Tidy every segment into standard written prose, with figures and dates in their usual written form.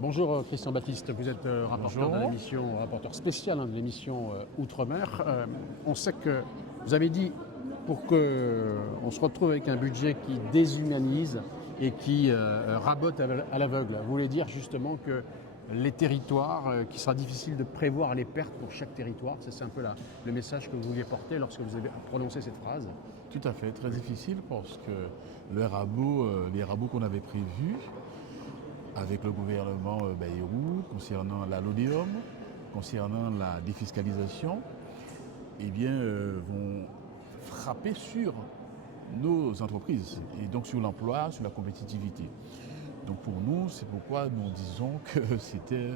Bonjour Christian Baptiste, vous êtes rapporteur de Bonjour. l'émission, rapporteur spécial de l'émission Outre-mer. On sait que vous avez dit pour qu'on se retrouve avec un budget qui déshumanise et qui rabote à l'aveugle. Vous voulez dire justement que les territoires, qu'il sera difficile de prévoir les pertes pour chaque territoire. C'est un peu le message que vous vouliez porter lorsque vous avez prononcé cette phrase. Tout à fait, très difficile parce que les rabots qu'on avait prévus avec le gouvernement Bayrou concernant la LODEOM, concernant la défiscalisation, vont frapper sur nos entreprises et donc sur l'emploi, sur la compétitivité. Donc pour nous, c'est pourquoi nous disons que c'était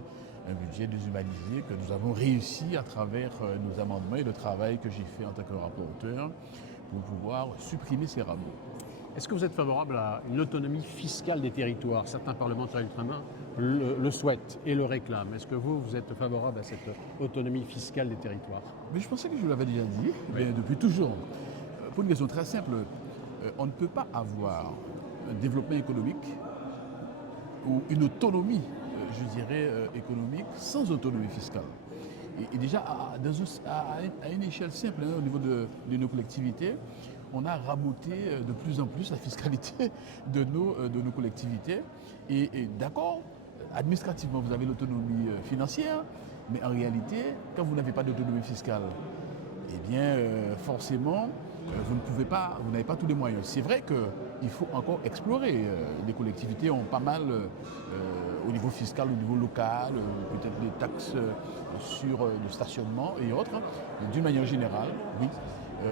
un budget déshumanisé, que nous avons réussi à travers nos amendements et le travail que j'ai fait en tant que rapporteur pour pouvoir supprimer ces rabots. Est-ce que vous êtes favorable à une autonomie fiscale des territoires? Certains parlementaires ultramarins le souhaitent et le réclament. Est-ce que vous êtes favorable à cette autonomie fiscale des territoires? Mais je pensais que je vous l'avais déjà dit, mais depuis toujours. Pour une question très simple, on ne peut pas avoir un développement économique ou une autonomie, économique sans autonomie fiscale. Et déjà, à une échelle simple, au niveau de nos collectivités, on a raboté de plus en plus la fiscalité de nos collectivités. Et d'accord, administrativement, vous avez l'autonomie financière, mais en réalité, quand vous n'avez pas d'autonomie fiscale, forcément, vous n'avez pas tous les moyens. C'est vrai qu'il faut encore explorer. Les collectivités ont pas mal, au niveau fiscal, au niveau local, peut-être les taxes sur le stationnement et autres. Mais d'une manière générale, oui,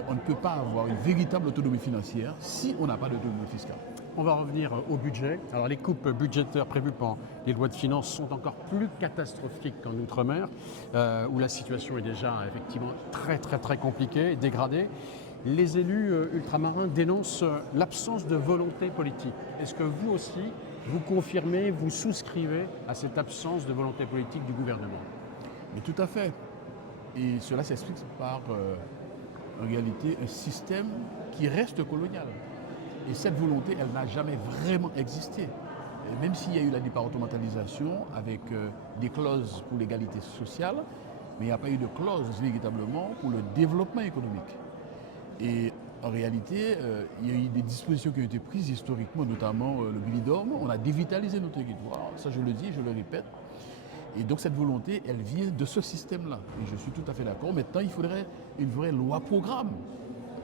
on ne peut pas avoir une véritable autonomie financière si on n'a pas d'autonomie fiscale. On va revenir au budget. Alors les coupes budgétaires prévues par les lois de finances sont encore plus catastrophiques qu'en Outre-mer, où la situation est déjà effectivement très compliquée, dégradée. Les élus ultramarins dénoncent l'absence de volonté politique. Est-ce que vous aussi, vous confirmez, vous souscrivez à cette absence de volonté politique du gouvernement? Mais tout à fait. Et cela s'explique par, en réalité, un système qui reste colonial. Et cette volonté, elle n'a jamais vraiment existé. Et même s'il y a eu la départementalisation avec des clauses pour l'égalité sociale, mais il n'y a pas eu de clause véritablement pour le développement économique. Et en réalité, il y a eu des dispositions qui ont été prises historiquement, notamment le BILIDOM. On a dévitalisé nos territoires, ça je le dis, je le répète. Et donc cette volonté, elle vient de ce système-là. Et je suis tout à fait d'accord. Maintenant, il faudrait une vraie loi-programme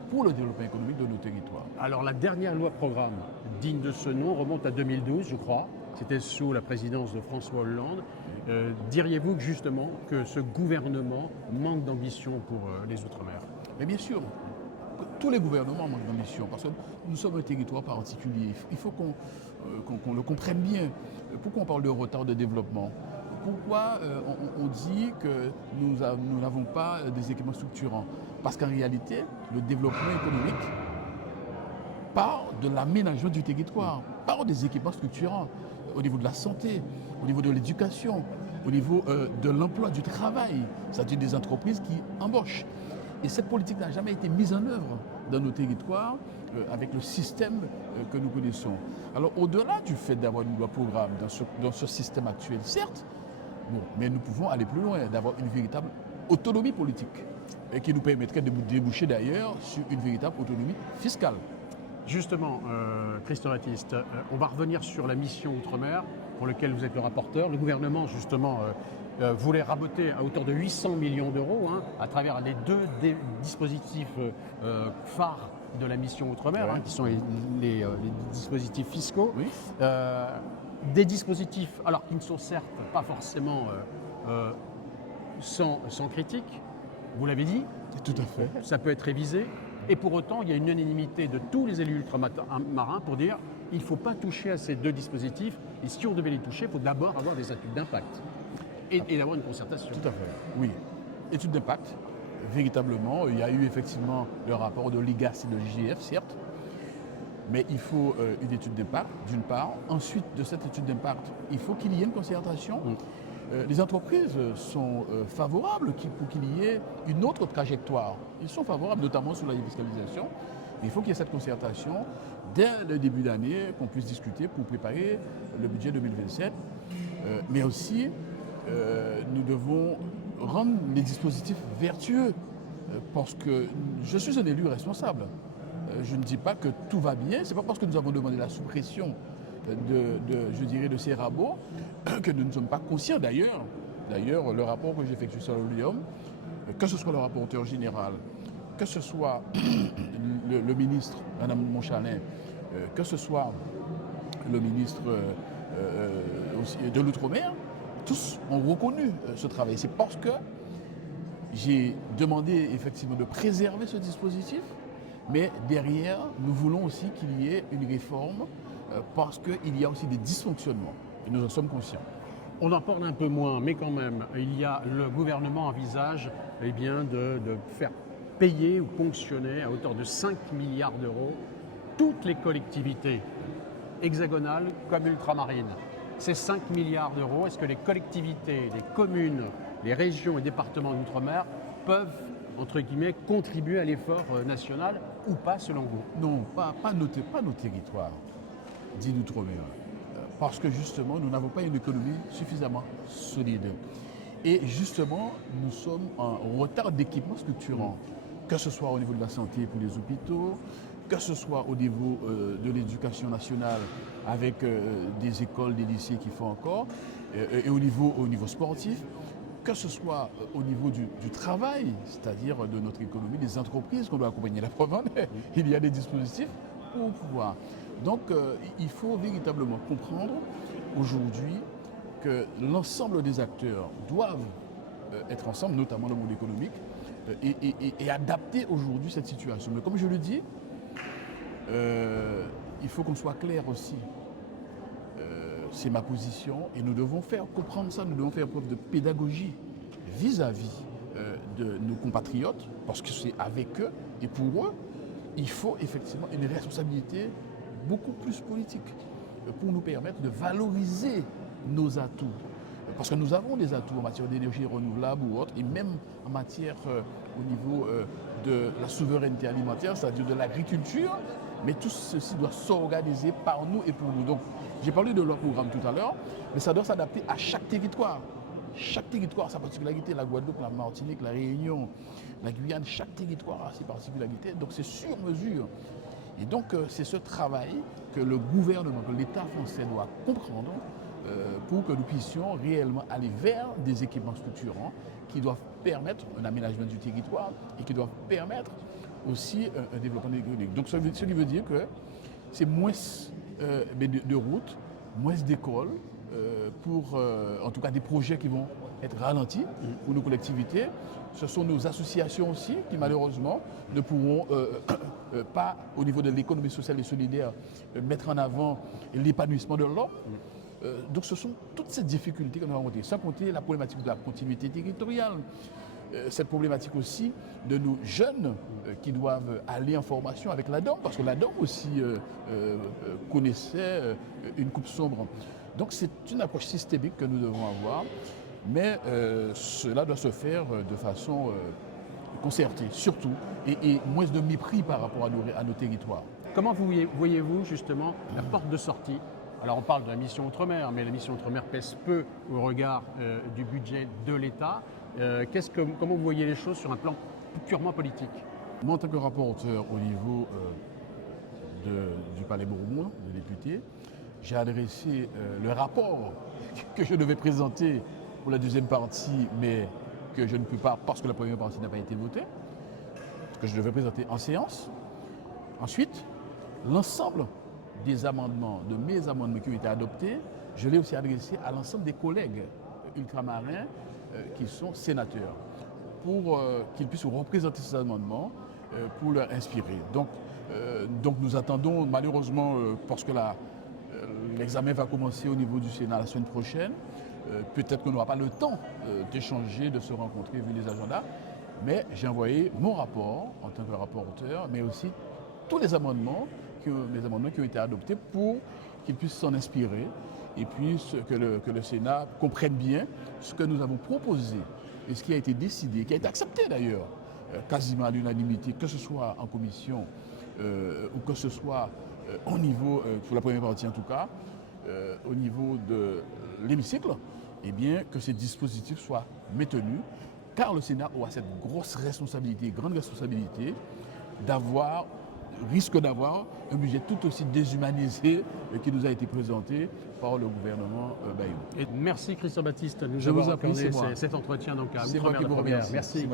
pour le développement économique de nos territoires. Alors la dernière loi programme digne de ce nom remonte à 2012, je crois. C'était sous la présidence de François Hollande. Diriez-vous que justement que ce gouvernement manque d'ambition pour les Outre-mer? Mais bien sûr, tous les gouvernements manquent d'ambition parce que nous sommes un territoire particulier. Il faut qu'on le comprenne bien. Pourquoi on parle de retard de développement? Pourquoi on dit que nous n'avons pas des équipements structurants? Parce qu'en réalité, le développement économique part de l'aménagement du territoire, part des équipements structurants au niveau de la santé, au niveau de l'éducation, au niveau de l'emploi, du travail, c'est-à-dire des entreprises qui embauchent. Et cette politique n'a jamais été mise en œuvre dans nos territoires avec le système que nous connaissons. Alors au-delà du fait d'avoir une loi programme dans ce système actuel, certes, bon, mais nous pouvons aller plus loin, d'avoir une véritable autonomie politique et qui nous permettrait de déboucher d'ailleurs sur une véritable autonomie fiscale. Justement, Christian Baptiste, on va revenir sur la mission Outre-mer pour laquelle vous êtes le rapporteur. Le gouvernement, justement, voulait raboter à hauteur de 800 millions d'euros à travers les deux dispositifs phares de la mission Outre-mer, qui sont les dispositifs fiscaux. Oui. Des dispositifs, alors qui ne sont certes pas forcément sans critique, vous l'avez dit, Tout à fait. ça peut être révisé. Et pour autant, il y a une unanimité de tous les élus ultramarins pour dire qu'il ne faut pas toucher à ces deux dispositifs. Et si on devait les toucher, il faut d'abord avoir des études d'impact et d'avoir une concertation. Tout à fait, oui. Études d'impact, véritablement. Il y a eu effectivement le rapport de l'IGAS et de l'IGF, certes. Mais il faut une étude d'impact, d'une part. Ensuite, de cette étude d'impact, il faut qu'il y ait une concertation. Les entreprises sont favorables pour qu'il y ait une autre trajectoire. Ils sont favorables notamment sur la défiscalisation. Il faut qu'il y ait cette concertation dès le début d'année, qu'on puisse discuter pour préparer le budget 2027. Mais aussi, nous devons rendre les dispositifs vertueux, parce que je suis un élu responsable. Je ne dis pas que tout va bien, c'est pas parce que nous avons demandé la suppression je dirais, de ces rabots que nous ne sommes pas conscients. D'ailleurs, le rapport que j'effectue sur l'Olium, que ce soit le rapporteur général, que ce soit le ministre, Mme Monchalin, que ce soit le ministre de l'Outre-mer, tous ont reconnu ce travail. C'est parce que j'ai demandé effectivement de préserver ce dispositif, mais derrière, nous voulons aussi qu'il y ait une réforme parce qu'il y a aussi des dysfonctionnements et nous en sommes conscients. On en parle un peu moins, mais quand même, le gouvernement envisage de faire payer ou ponctionner à hauteur de 5 milliards d'euros toutes les collectivités hexagonales comme ultramarines. Ces 5 milliards d'euros, est-ce que les collectivités, les communes, les régions et départements d'outre-mer peuvent, entre guillemets, contribuer à l'effort national ou pas selon vous? Non, pas nos territoires dits d'outre-mer. Parce que justement, nous n'avons pas une économie suffisamment solide. Et justement, nous sommes en retard d'équipement structurant, que ce soit au niveau de la santé pour les hôpitaux, que ce soit au niveau de l'éducation nationale avec des écoles, des lycées qui font encore, et au niveau sportif, que ce soit au niveau du travail, c'est-à-dire de notre économie, des entreprises qu'on doit accompagner la preuve en est. Il y a des dispositifs pour pouvoir. Donc il faut véritablement comprendre aujourd'hui que l'ensemble des acteurs doivent être ensemble, notamment dans le monde économique, et adapter aujourd'hui cette situation. Mais comme je le dis, il faut qu'on soit clair aussi. C'est ma position et nous devons faire comprendre ça, nous devons faire preuve de pédagogie vis-à-vis de nos compatriotes, parce que c'est avec eux et pour eux, il faut effectivement une responsabilité beaucoup plus politique pour nous permettre de valoriser nos atouts. Parce que nous avons des atouts en matière d'énergie renouvelable ou autre, et même en matière au niveau de la souveraineté alimentaire, c'est-à-dire de l'agriculture, mais tout ceci doit s'organiser par nous et pour nous. Donc, j'ai parlé de leur programme tout à l'heure, mais ça doit s'adapter à chaque territoire. Chaque territoire a sa particularité, la Guadeloupe, la Martinique, la Réunion, la Guyane, chaque territoire a ses particularités, donc c'est sur mesure. Et donc c'est ce travail que le gouvernement, que l'État français doit comprendre pour que nous puissions réellement aller vers des équipements structurants qui doivent permettre un aménagement du territoire et qui doivent permettre aussi un développement économique. Donc ce qui veut dire que c'est moins de routes, moins d'écoles, pour en tout cas des projets qui vont être ralentis pour nos collectivités. Ce sont nos associations aussi qui malheureusement ne pourront pas, au niveau de l'économie sociale et solidaire, mettre en avant l'épanouissement de l'homme. Donc ce sont toutes ces difficultés que nous avons rencontrées, sans compter la problématique de la continuité territoriale, cette problématique aussi de nos jeunes qui doivent aller en formation avec l'ADOM, parce que l'ADOM aussi connaissait une coupe sombre. Donc c'est une approche systémique que nous devons avoir, mais cela doit se faire de façon concertée, surtout, et moins de mépris par rapport à nos territoires. Comment voyez-vous justement la porte de sortie? Alors on parle de la mission Outre-mer, mais la mission Outre-mer pèse peu au regard du budget de l'État. Comment vous voyez les choses sur un plan purement politique? Moi, en tant que rapporteur au niveau du Palais Bourbon, de député, j'ai adressé le rapport que je devais présenter pour la deuxième partie, mais que je ne peux pas parce que la première partie n'a pas été votée, que je devais présenter en séance. Ensuite, l'ensemble des amendements, de mes amendements qui ont été adoptés, je l'ai aussi adressé à l'ensemble des collègues ultramarins qui sont sénateurs, pour qu'ils puissent représenter ces amendements, pour leur inspirer. Donc nous attendons malheureusement, parce que l'examen va commencer au niveau du Sénat la semaine prochaine, peut-être qu'on n'aura pas le temps d'échanger, de se rencontrer vu les agendas, mais j'ai envoyé mon rapport en tant que rapporteur, mais aussi tous les amendements qui ont été adoptés pour qu'ils puissent s'en inspirer et puis que le Sénat comprenne bien ce que nous avons proposé et ce qui a été décidé, qui a été accepté d'ailleurs, quasiment à l'unanimité, que ce soit en commission ou que ce soit au niveau, pour la première partie en tout cas, au niveau de l'hémicycle, eh bien, que ces dispositifs soient maintenus, car le Sénat aura cette grosse responsabilité, grande responsabilité, risque d'avoir un budget tout aussi déshumanisé qui nous a été présenté par le gouvernement Bayrou. Et merci Christian Baptiste de nous Je vous avoir en prie, accordé c'est moi. cet entretien donc à C'est moi Outre-mer qui de vous Première. remercie. Merci.